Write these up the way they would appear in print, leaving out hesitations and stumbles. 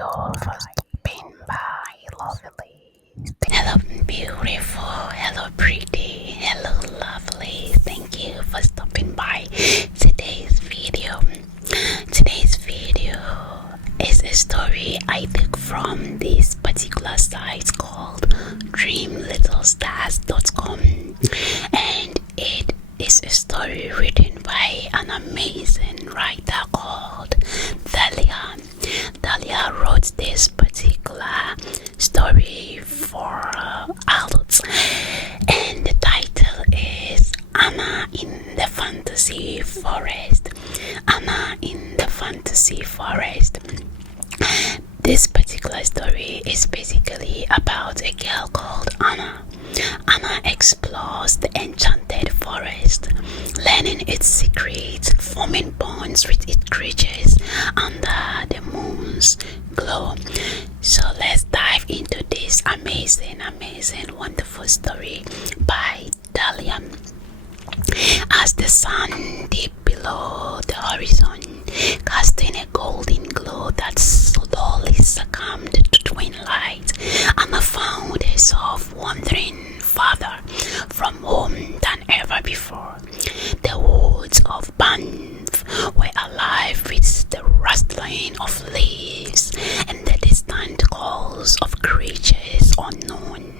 stopping by, lovelies. Hello, beautiful. Hello, pretty. Hello, lovely. Thank you for stopping by today's video. Today's video is a story I took from this particular site called dreamlittlestars.com, and it is a story written by an amazing writer called Thalia. Thalia wrote this particular story for adults, and the title is Anna in the Fantasy Forest. Anna in the Fantasy Forest. This particular story is basically about a girl called Anna. Anna explores the enchanted forest, learning its secrets, forming bonds with its creatures under the moon's glow. So let's dive into this amazing, wonderful story by Dahlia. As the sun dipped below the horizon, casting a golden glow that slowly succumbed to twilight, Anna found herself wandering farther from home than ever before. The woods of Banff were alive with the rustling of leaves and the distant calls of creatures unknown.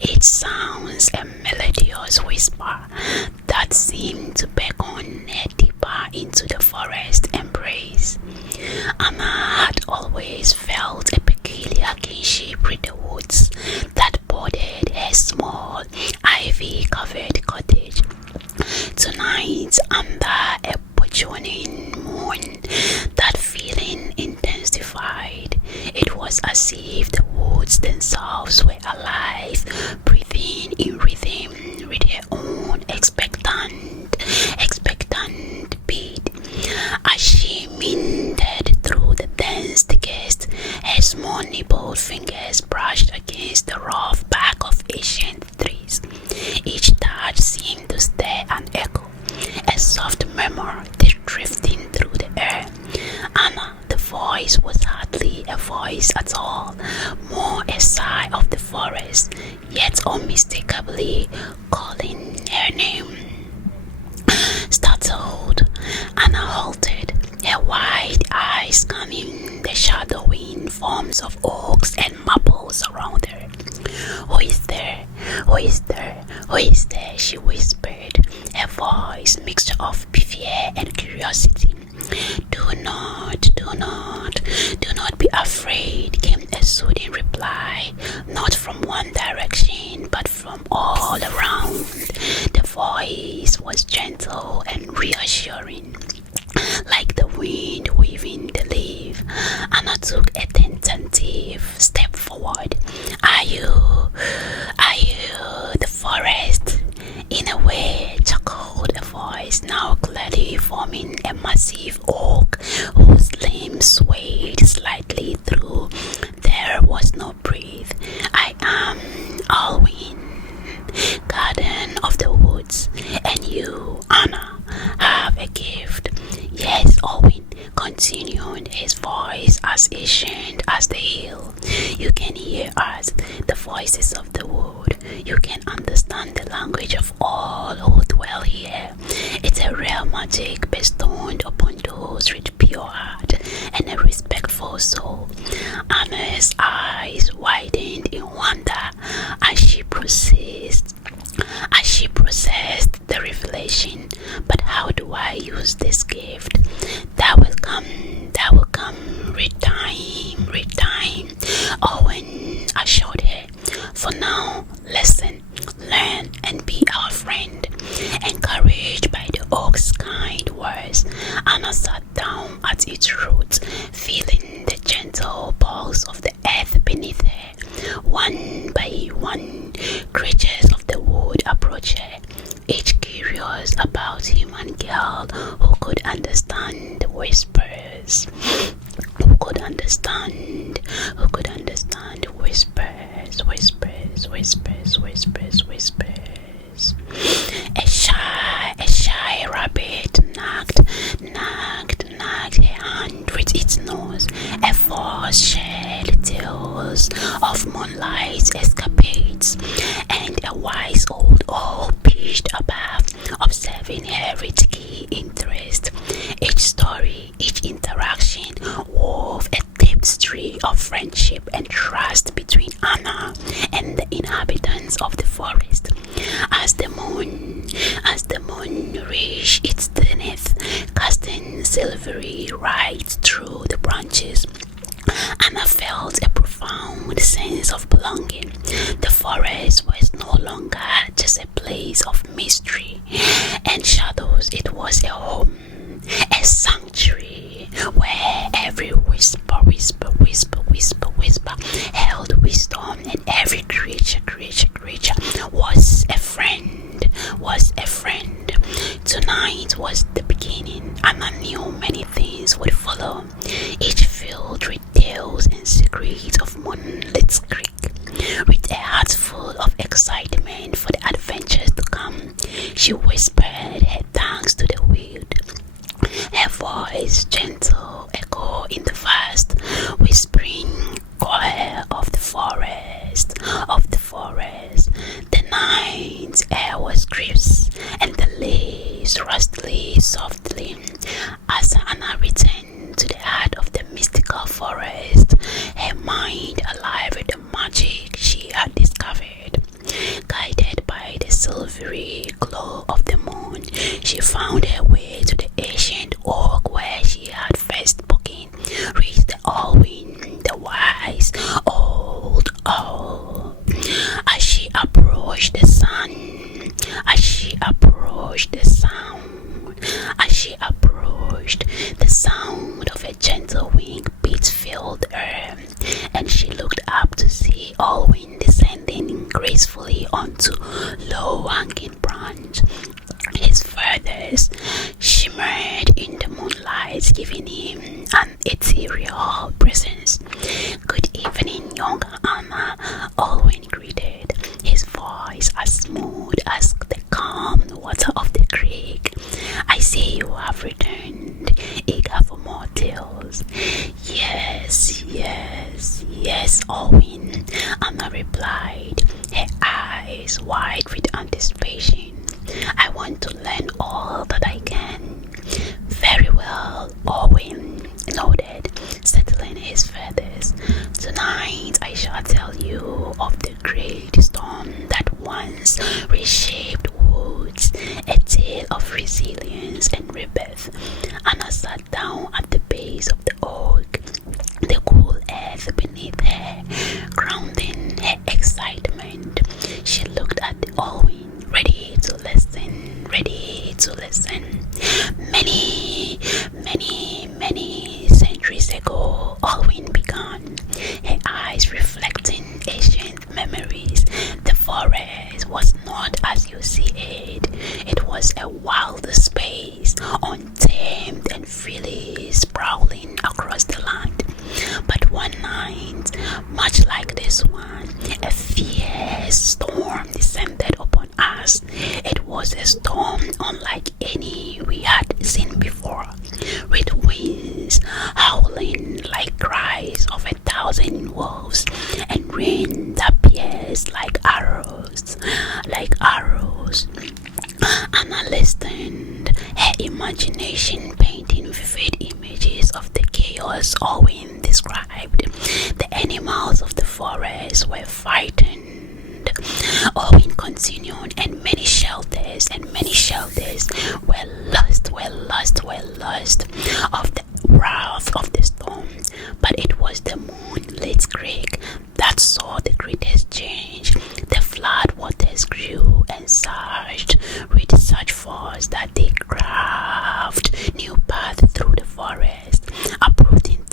Each sounds a melodious whisper that seemed to beckon her deeper into the forest embrace. Anna had always felt a peculiar kinship with the woods that bordered her small, ivy-covered cottage. Tonight, under a burgeoning moon, that feeling intensified. It was as if the woods themselves were alive, breathing in rhythm with their own expectant beat. As she mingled through the dense thicket, her small nibbled fingers brushed against the rough bark of ancient trees. Each touch seemed to stir an echo, a soft murmur drifting through the air. Anna, the voice was hardly a voice at all, more a sigh of the forest, yet unmistakably calling her name. Startled, Anna halted, her wide eyes scanning the shadowing forms of oaks and maples around her. "Who is there? Who is there? Who is there?" she whispered, her voice mixture of fear and curiosity. Do not be afraid," came a soothing reply, not from one direction, but from all around. The voice was gentle and reassuring, like the wind weaving the leaf. Anna took a tentative step forward. Are you the forest?" "In a way," chuckled a voice, now clearly forming a massive oak whose limbs swayed slightly through. There was no breath. "I am Alwyn, Garden of the Woods, and you, Anna, have a gift." "Yes, Alwyn," continued his voice as ancient as the hill. "You can hear us, the voices of the wood. You can understand the language of all who dwell here. It's a rare magic bestowed upon those with pure heart and a respectful soul." Anna's eyes widened in wonder as she processed the revelation. "But how do I use this gift?" That will come with time, Owen assured her. "For now, listen, learn, and be our friend." Encouraged by the oak's kind words, Anna sat down at its roots, feeling the gentle pulse of the earth beneath her. One by one, creatures of the wood approached her, each curious about human girl who could understand the whispers. Who could understand whispers. A shy rabbit nagged her hand with its nose. A false shell its escapades, and a wise old oak perched above, observing her with keen interest. Each story, each interaction wove a tapestry of friendship and trust between Anna and the inhabitants of the forest. As the moon reached its zenith, casting silvery light through the branches, Anna felt a profound sense of belonging. The forest was no longer just a place of mystery and shadows, it was a home, a sanctuary where every whisper held wisdom, and every creature was a friend. Tonight was the beginning, and I knew many things would follow, each filled with tales and secrets of moonlit creek. With a heart full of excitement for the adventures to come, she whispered her thanks to the wind. Her voice gentle echo in the vast, whispering choir of the forest. The night air was crisp, and the leaves rustled softly. As Anna returned to the heart of the mystical forest, her mind alive with the magic she had discovered. Guided by the silvery glow of the moon, she found her way to the ancient oak where she had first spoken, reached the Alwyn, the wise old owl. As she approached the sun, the sound of a gentle wing beat filled her, and she looked up to see Alwyn descending gracefully onto low-hanging branch. His feathers shimmered in the moonlight, giving him an ethereal presence. "Good evening, young Anna," Alwyn greeted, his voice as smooth as the calm water of the creek. "I see you have returned, eager for more tales." Yes, Alwyn," Anna replied, her eyes wide with anticipation. "I want to learn all that I can." "Very well," Alwyn nodded, settling his feathers. "Tonight I shall tell you of the great storm that once reshaped woods, a tale of resilience and rebirth." Anna sat down at the base of the oak, the cool earth beneath her grounding her excitement. She looked at Alwyn, ready to listen. Many centuries ago, Alwyn began, her eyes reflecting ancient memories. "The forest was not as you see it. It was a wild space, untamed and freely sprawling across the land. But one night, much like this one, a fierce storm descended upon us. It was a storm unlike any we had seen before, with winds howling like cries of 1,000 wolves, and rain that pierced like arrows. Anna listened, her imagination painting vivid images of the chaos Alwyn described. The animals of the forest were frightened, Alwyn continued, and many shelters were lost of the wrath of the storm. But it was the moonlit creek that saw the greatest change. The flood waters grew and surged with such force that they carved new paths through the forest, uprooting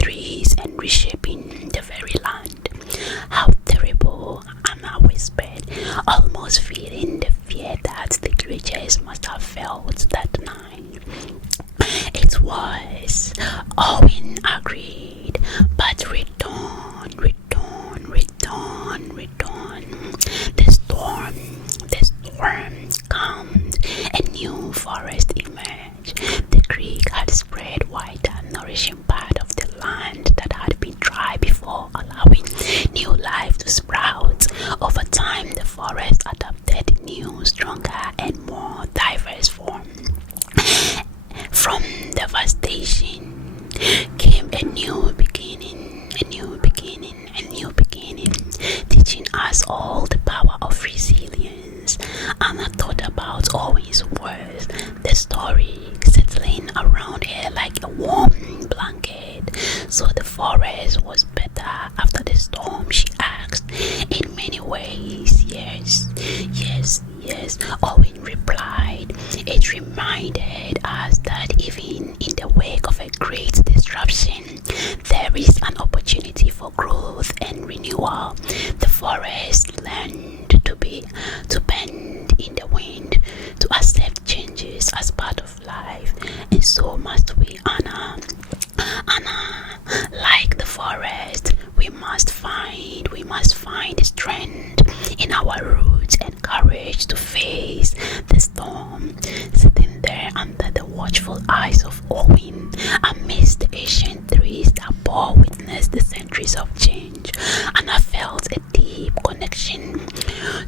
trees and reshaping the very land. "How terrible," Anna whispered, almost feeling the fear that the creatures must have felt that night. So the forest was better after the storm, she asked. In many ways, yes, yes, yes, Owen replied. It reminded us that even in the wake of a great disruption, there is an opportunity for growth and renewal. The forest learned to bend in the wind, to accept changes as part of life, and so must we, Anna. Anna, like the forest, we must find strength in our roots and courage to face the storm. Sitting there under the watchful eyes of Owen, amidst the ancient trees that bore witness the centuries of change, Anna felt a deep connection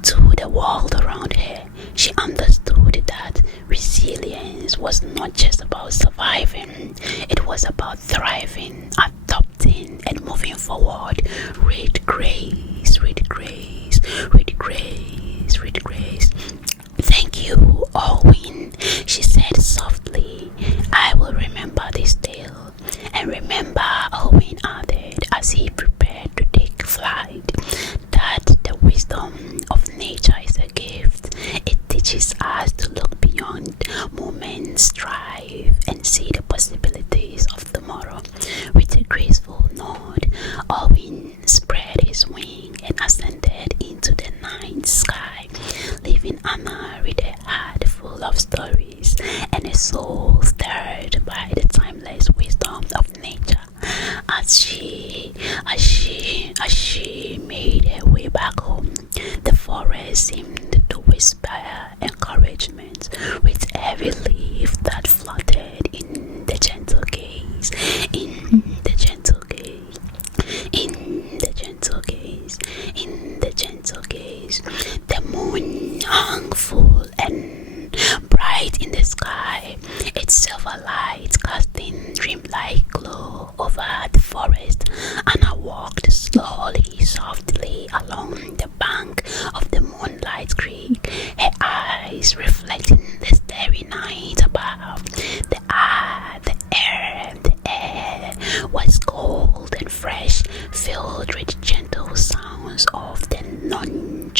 to the world around her. She understood that resilience was not just about surviving, it was about thriving, adopting, and moving forward with grace, with grace, with grace, with grace. Thank you, Owen, she said softly. I will remember this tale. And remember, Owen added as he prepared to take flight, that the wisdom of nature is a gift. It teaches us to look beyond moments, strive, and see the possibilities of tomorrow. With a graceful nod, Owen spread his wing and ascended into the night sky, leaving Anna with a heart full of stories and a soul stirred by the timeless wisdom of nature. As she made her way back home, the forest seemed to whisper encouragement with every leaf that fluttered in the gentle gaze, in the gentle gaze, in the gentle gaze, in the gentle gaze. The moon hung full and bright in the sky, its silver light casting dreamlike glow over the forest. Anna walked slowly, softly along the bank of the moonlight creek, her eyes reflecting the starry night above. The air was cold and fresh, filled with gentle sounds of the nocturnal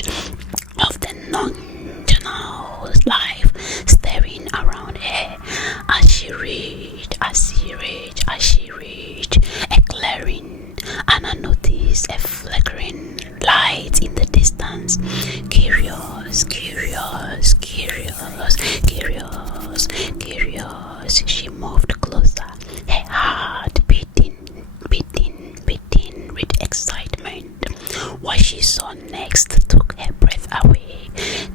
life stirring around her. As she reached a clearing, Anna noticed a flickering light in the distance. Curious, she moved closer, her heart beating with excitement. What she saw next took her breath away.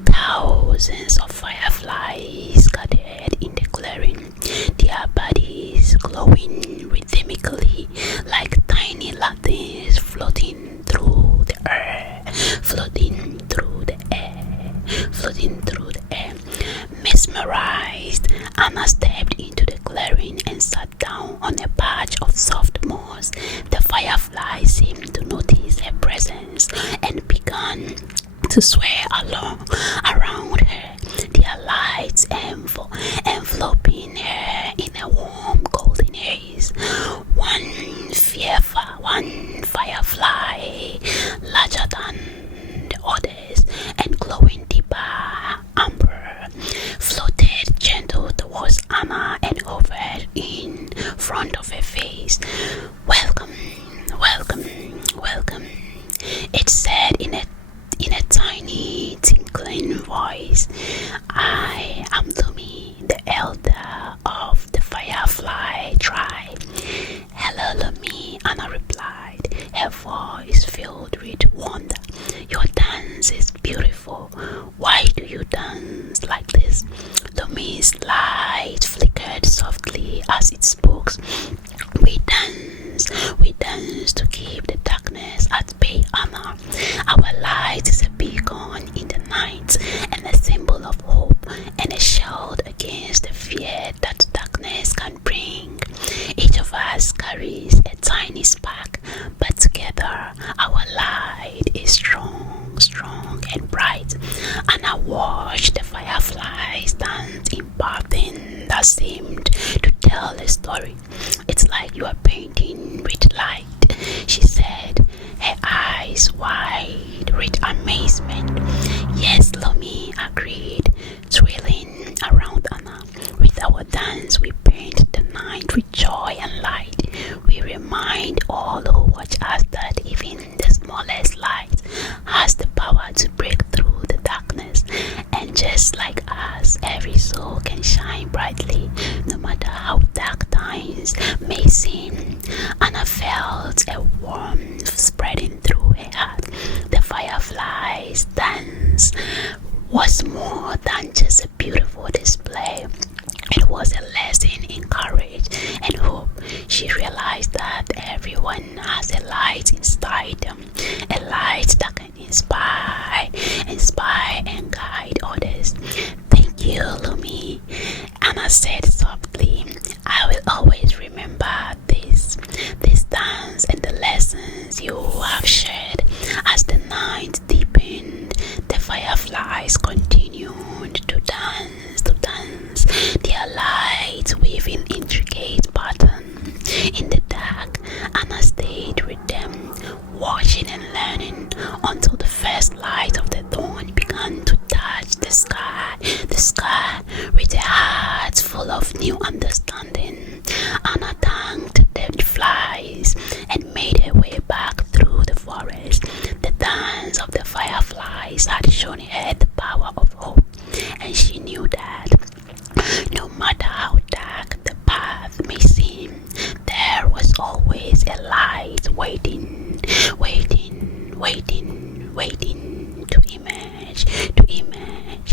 Thousands of fireflies gathered in the clearing, their bodies glowing rhythmically like tiny lanterns floating through the air. Mesmerized, Anna stepped into the clearing and sat down on a patch of soft moss. The fireflies seemed to notice her presence and began to sway along around her, their lights enveloping her in a warm golden haze. One firefly, larger than the others and glowing deeper amber, floated gentle towards Anna and hovered in front of her face. Welcome, it said in a tiny tinkling voice. I am Lumi, the elder of the firefly tribe. Hello, Lumi, Anna replied, her voice filled with wonder. Your dance is beautiful. Why do you dance like this? Lumi's light flickered softly as it spoke. We dance to keep the darkness at bay, Anna. Our light is a beacon in the night and a symbol of hope and a shield against the fear that darkness can bring. Each of us carries a tiny spark, but together our light is strong and bright. Anna watched the fireflies dance in pattern that seemed to tell a story. It It's like you are painting with light, she said, her eyes wide with amazement. Yes, Lomi agreed, twirling around Anna. With our dance, we paint the night with joy and light. We remind all who watch us that even the smallest light has the power to break through the darkness. And just like us, every soul can shine brightly, no matter how dark times may seem. Anna felt a warmth spreading through her heart. The fireflies dance was more than just a beautiful display. It was a lesson in courage and hope. She realized that everyone has a light inside them, a light that can inspire and guide others. Thank you, Lumi, Anna said softly. I will always remember this dance and the lessons you have shared. As the night deepened, the fireflies continued to dance, their lights weaving intricate patterns in the dark. Anna stayed with them, watching and learning until the first light of the dawn began to touch the sky with a heart full of new understanding. Anna thanked the flies and made her way back through the forest. The dance of the fireflies had shown her the power of hope, and she knew that no matter how dark the path may seem, there was always a light waiting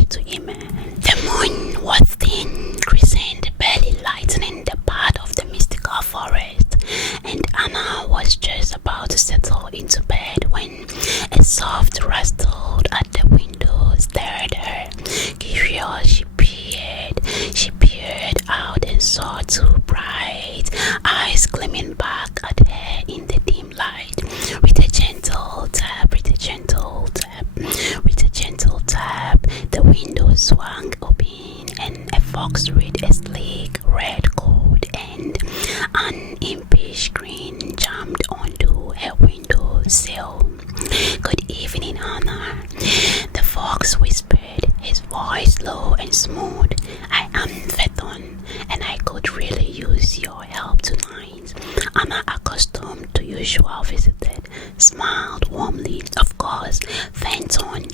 to emerge. The moon was thin, crescent, barely lightening the path of the mystical forest, and Anna was just about to settle into bed when a soft rustled at the window stirred her. Curious, she peered out and saw two bright eyes gleaming back at her in the dim light. With a gentle tap, the window swung open and a fox with a sleek red coat and an impish grin jumped onto her window sill. Good evening, Anna, the fox whispered, his voice low and smooth. I am Fenton, and I could really use your help tonight. Anna, accustomed to usual visitors, smiled warmly. Of course, Fenton,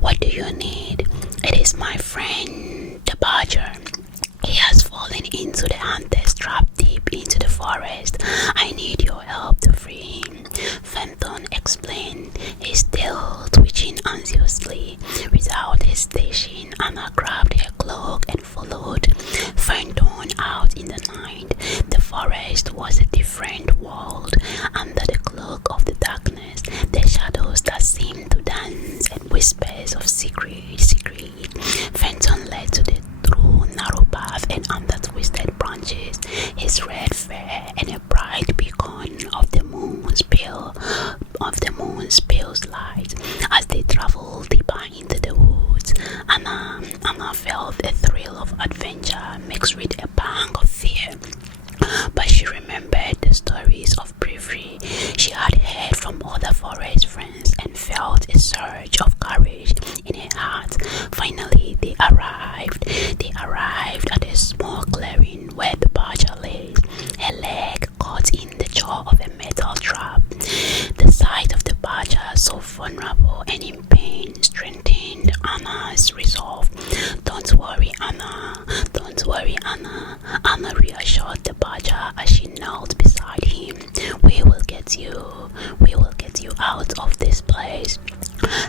what do you need? It is my friend, the badger. He has fallen into the hunter's trap deep into the forest. I need your help to free him, Fenton explained, his tail twitching anxiously. Without hesitation, Anna grabbed her cloak and followed Fenton out in the night. The forest was a different world. Under the cloak of the darkness, the shadows that seemed to dance and whispers of secret. Fenton led to the through narrow path and under twisted branches, his red fur and a bright beacon of the moon's pale light. As they traveled deeper into the woods, Anna felt a thrill of adventure mixed with a pang of fear. But she remembered the stories of bravery she had heard from other forest friends and felt a surge of courage in her heart. Finally, they arrived at a small clearing where the badger lay, her leg caught in the jaw of a metal trap. The sight of the badger, so vulnerable and in pain, strengthened Anna's resolve. Don't worry, Anna. Anna reassured the badger as she knelt beside him. We will get you out of this place.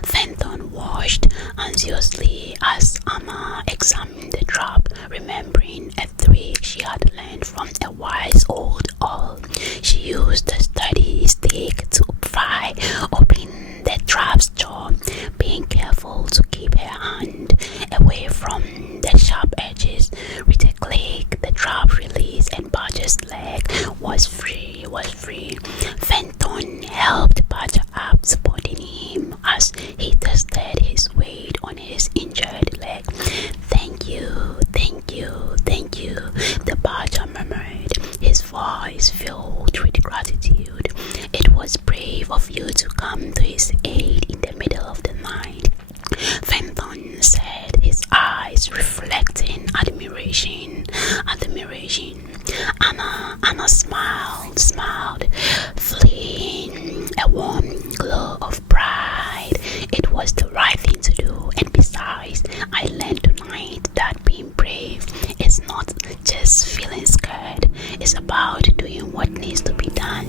Fenton watched anxiously as Anna examined the trap, remembering a trick she had learned from a wise old owl. She used a sturdy stick to pry open the trap's jaw, being careful to keep her hand away from the sharp edges. With a click, the trap released and Badger's leg was free. Fenton helped Badger up, supporting him as he tested his weight on his injured leg. Thank you, the Badger murmured, his voice eyes filled with gratitude. It was brave of you to come to his aid in the middle of the night, Fenton said, his eyes reflecting admiration. Anna smiled, fleeing a warm glow of pride. It was the right thing to do, and besides, I learned tonight that being brave is not just feeling scared. It's about doing what needs to be done,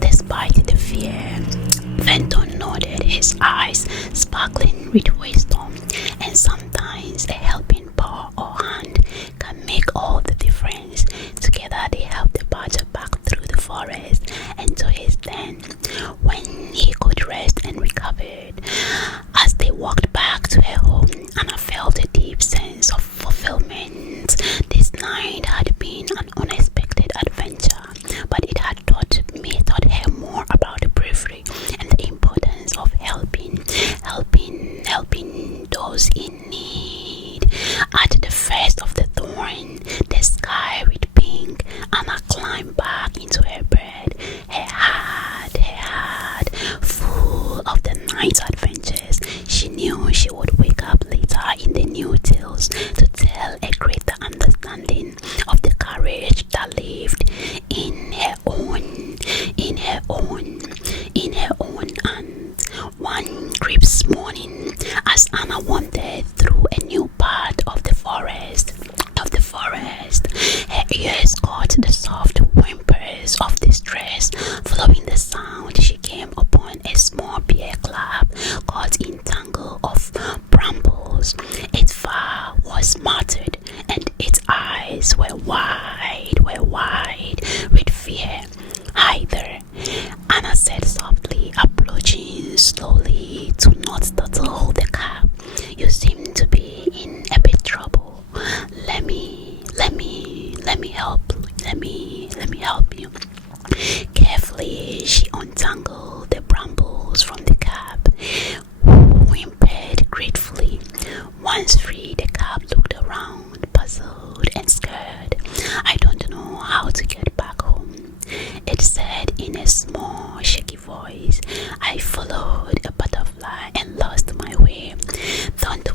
despite the fear. Fenton nodded, his eyes sparkling with wisdom, and sometimes a helping paw or hand can make all the difference. Together they helped the badger back through the forest and to his den, when he could rest and recovered. As they walked back to her home, Anna felt a deep sense of fulfillment. This night had been an unexpected adventure, but it had taught her more about the bravery and the importance of helping those in need. At the first of the thorn, the sky with pink, Anna climbed back into her bed, her heart full of the night's adventures. She knew she would wake up later in the new tales to tell a greater understanding of the courage that lived in her own. And one crisp morning, as Anna wandered through a new part of the forest, her ears caught the soft whimpers of distress. Following the sound, she came upon a small bear cub caught in tangle of brambles. Its fur was matted, and its eyes were wide with fear. "Hi there," Anna said softly, approaching slowly to not startle the cub. "You seem to be in a bit trouble. Let me help you." Carefully, she untangled the brambles from the cub, who whimpered gratefully. Once free, the cub looked around, puzzled and scared. "I don't know how to get back home," it said in a small, shaky voice. "I followed a butterfly and lost my way." Don't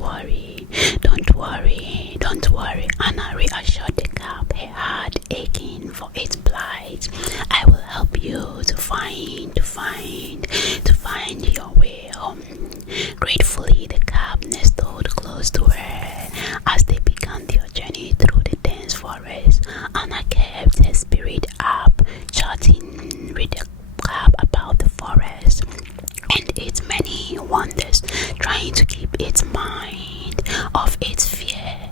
worry, Anna reassured the cub, her heart aching for its plight. "I will help you to find your way home." Gratefully, the cub nestled close to her as they began their journey through the dense forest. Anna kept her spirit up, chatting with the cub about the forest and its many wonders, trying to keep its mind off its fear.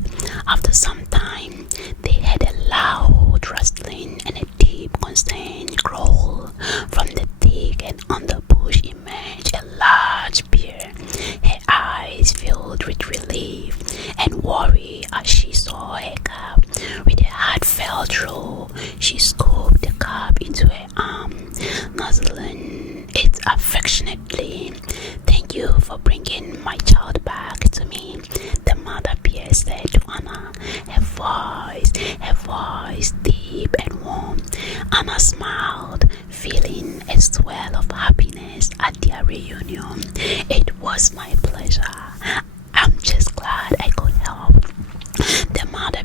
After some time, they heard a loud rustling and a deep concerned growl. From the thick and underbush emerged a large bear, her eyes filled with relief and worry as she saw her cub. With a heartfelt roll, she scooped the cub into her arm, nuzzling it affectionately. "Thank you for bringing my child back to me," the mother bear said to Anna, her voice deep and warm. Anna smiled, feeling a swell of happiness at their reunion. "It was my pleasure. I'm just glad I could help." The mother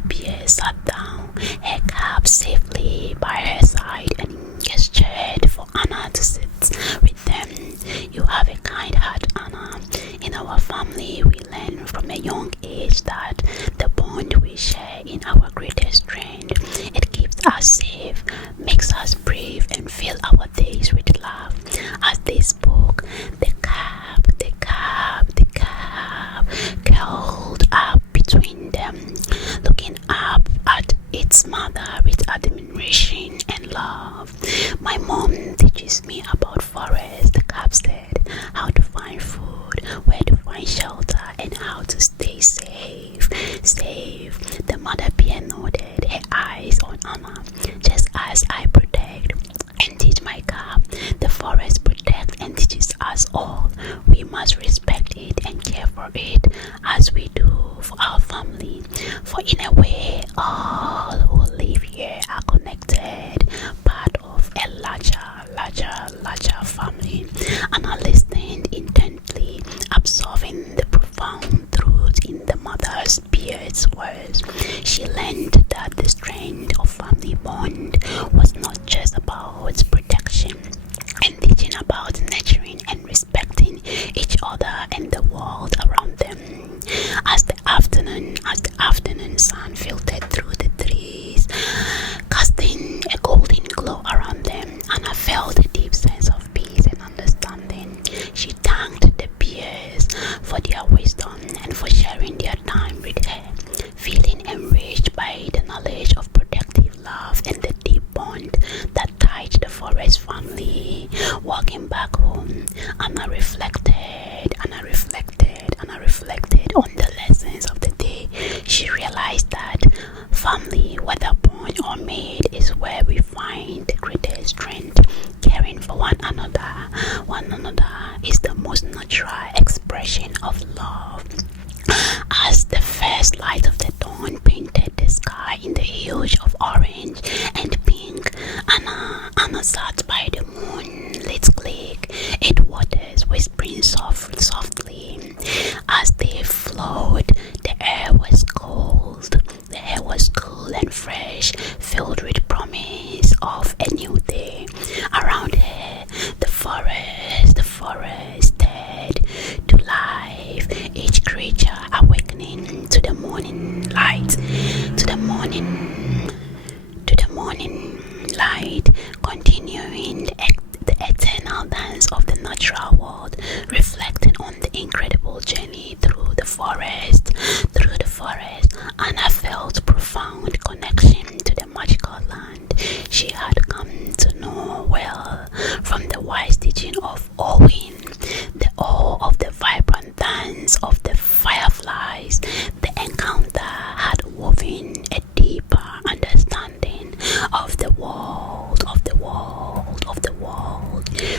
bear sat down, her cub safely by her side, and gestured for Anna to sit with them. "You have a kind heart, Anna. In our family, we learn from a young age that the bond we share in our greatest strength. It keeps us safe, makes us brave, and fill our days with love." As they spoke, the cub curled up between them, looking up at its mother with admiration and love. "My mom teaches me about forests," the cub said, "how to find food, where to find shelter, and how to stay safe. The mother bear nodded, her eyes on Anna. "Just as I protect and teach my cub, the forest protects and teaches us all. We must respect it and care for it as we do for our family. For in a way, all who live here are connected." roads, protection, and teaching about nurturing and respecting each other and the world around them. As the afternoon sun filtered through the trees, casting a golden glow around them, and I felt a deep sense of peace and understanding. She thanked the bears for their wisdom and for sharing their time with her, feeling enriched by the knowledge of protective love and the deep bond that tied the forest family. Walking back home, and I reflected on the lessons of the day. She realized that family, whether born or made, is where we find the greatest strength. Caring for one another is the most natural expression of love. As the first light of the dawn painted the sky in the hues of orange and pink, Anna sat by the moonlit lake, its waters whispering softly as they flowed. The air was cold. The air was cool and fresh, filled with promise of a new day. Around her, the forest stirred to life, each creature awakening to the morning light, continuing the eternal dance of the natural world, reflecting on the incredible journey through the forest, and I felt profound connection to the magical land she had come to know well, from the wise teaching of Owen, the awe of the vibrant dance of the fireflies. The encounter had woven a deeper understanding of the world,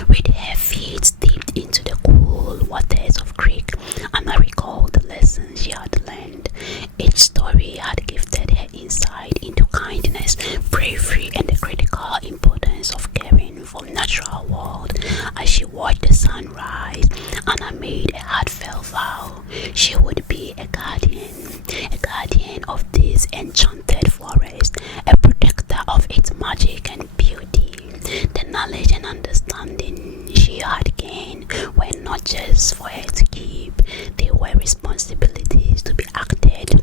with her feet dipped into the cool waters of creek, and I recalled the lessons she had learned. Each story had gifted her insight into kindness, bravery, and the critical importance of caring for natural world. As she watched the sunrise, Anna made a heartfelt vow. She would be a guardian of this enchanted forest, a protector of its magic and beauty. The knowledge and understanding she had gained were not just for her to keep, they were responsibilities to be acted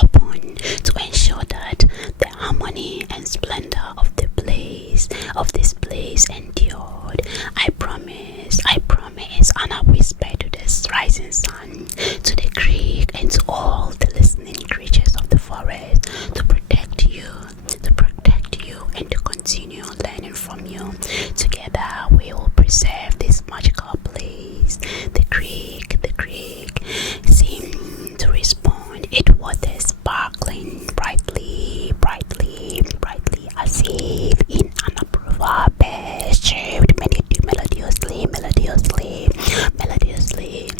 upon to ensure that the harmony and splendor of this place endured. I promise, Anna whispered to the rising sun, to the creek, and to all the listening creatures of the forest, to protect you, and to continue learning from you. Together we will preserve this magical place. The creek seemed to respond, its water sparkling brightly, as if in an approval. Birds chirped melodiously.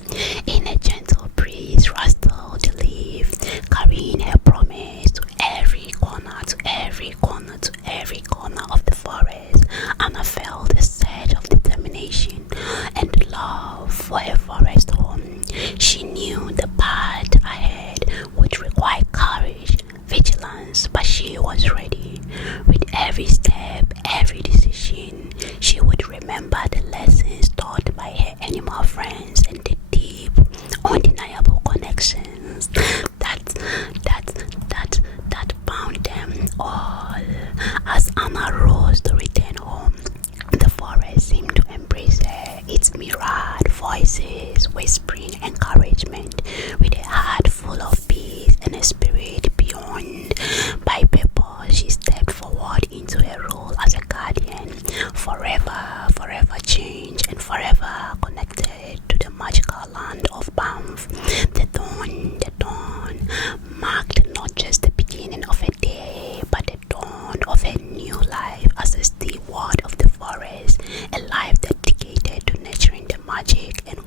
In a gentle breeze rustled the leaf, carrying her promise to every corner of the forest. Anna felt a surge of determination and love for her forest home. She knew the path ahead would require courage, vigilance, but she was ready. With every step, every decision, she would remember the lessons taught by her animal friends and the deep, undeniable connections that bound them all. As Anna rose to return home, the forest seemed to embrace her, its myriad voices whispering encouragement. With a heart full of peace and a spirit beyond by purpose, she stepped forward into her role as a guardian, forever changed and forever connected to the magical land of Banff. The dawn marked not just the beginning of a day, but the dawn of a new life as a steward of the forest, a life dedicated to nurturing the magic and